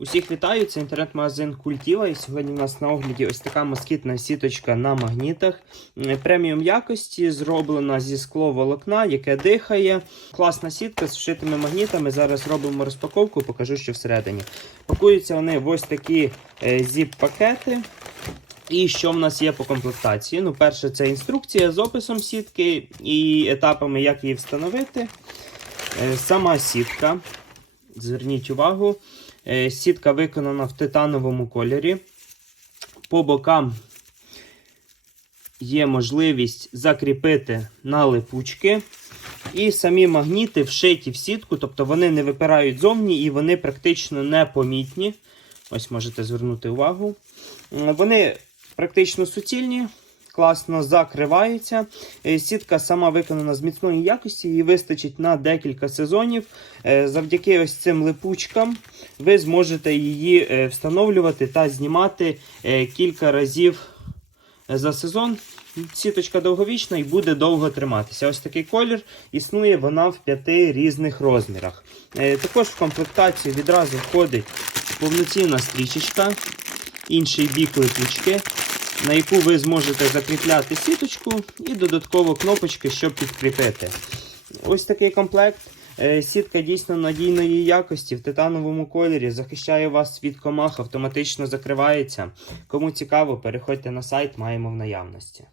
Усіх вітаю, це інтернет-магазин Культіва. І сьогодні у нас на огляді ось така москітна сіточка на магнітах. Преміум якості зроблена зі скловолокна, яке дихає. Класна сітка з вшитими магнітами. Зараз робимо розпаковку, покажу, що всередині. Пакуються вони в ось такі е, зіп-пакети. І що в нас є по комплектації? Ну, перше, це інструкція з описом сітки і етапами, як її встановити. Е, Сама сітка. Зверніть увагу. Е, Сітка виконана в титановому кольорі. По бокам є можливість закріпити на липучки. І самі магніти вшиті в сітку, тобто вони не випирають зовні і вони практично непомітні. Ось можете звернути увагу. Вони практично суцільні, класно закриваються. Е, Сітка сама виконана з міцної якості, її вистачить на декілька сезонів. Е, Завдяки ось цим липучкам ви зможете її е, встановлювати та знімати кілька разів за сезон. Сіточка довговічна і буде довго триматися. Ось такий колір існує вона в п'яти різних розмірах. Також в комплектацію відразу входить повноцінна стрічечка, інший бік липучки, на яку ви зможете закріпляти сіточку і додатково кнопочки, щоб підкріпити. Ось такий комплект. Е, Сітка дійсно надійної якості в титановому кольорі, захищає вас від комах, автоматично закривається. Кому цікаво, переходьте на сайт, маємо в наявності.